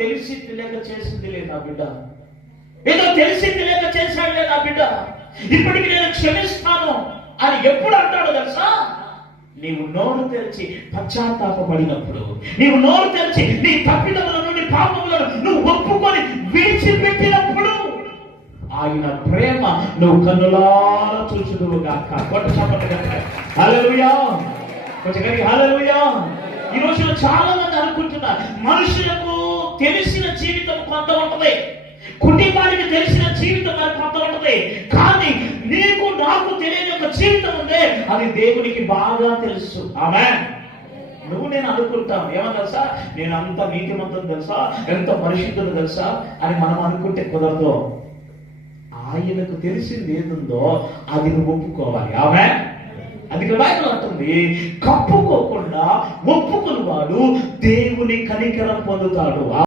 తెలిసి తెలియక చేసింది లేదు నా బిడ్డ, ఏదో తెలిసి తెలియక చేశాడు లేదు నా బిడ్డ, ఇప్పటికి నేను క్షమిస్తాను అని ఎప్పుడు అంటాడు తెలుసా? నీవు నోరు తెరిచి పశ్చాత్తాపడినప్పుడు, నీవు నోరు తెరిచి నీ తప్పిదములను నీ పాపములను నువ్వు ఒప్పుకొని విడిచిపెట్టినప్పుడు ఆయన ప్రేమ నువ్వు కన్నులారా చూచుదువు గాక. హల్లెలూయా, కొంచెం హల్లెలూయా. ఈ రోజులో చాలా మంది అనుకుంటున్నారు మనుషులకు తెలిసిన జీవితం కొంత ఉంటది, కుటుంబానికి తెలిసిన జీవితం మనకు కొంత ఉంటది, కానీ నీకు నాకు తెలియని ఒక జీవితం ఉంది, అది దేవునికి బాగా తెలుసు. ఆమేన్. నువ్వు నేను అనుకుంటాం ఏమో తెలుసా, నేను అంత నీతిమంతం తెలుసా, ఎంత పరిశుద్ధులు తెలుసా అని మనం అనుకుంటే కుదరదు. ఆయనకు తెలిసింది ఏదుందో అది నువ్వు ఒప్పుకోవాలి. ఆమేన్. అది బైబిల్ అంటుంది, కప్పుకోకుండా ఒప్పుకుని వాడు దేవుని కనికరం పొందుతాడు.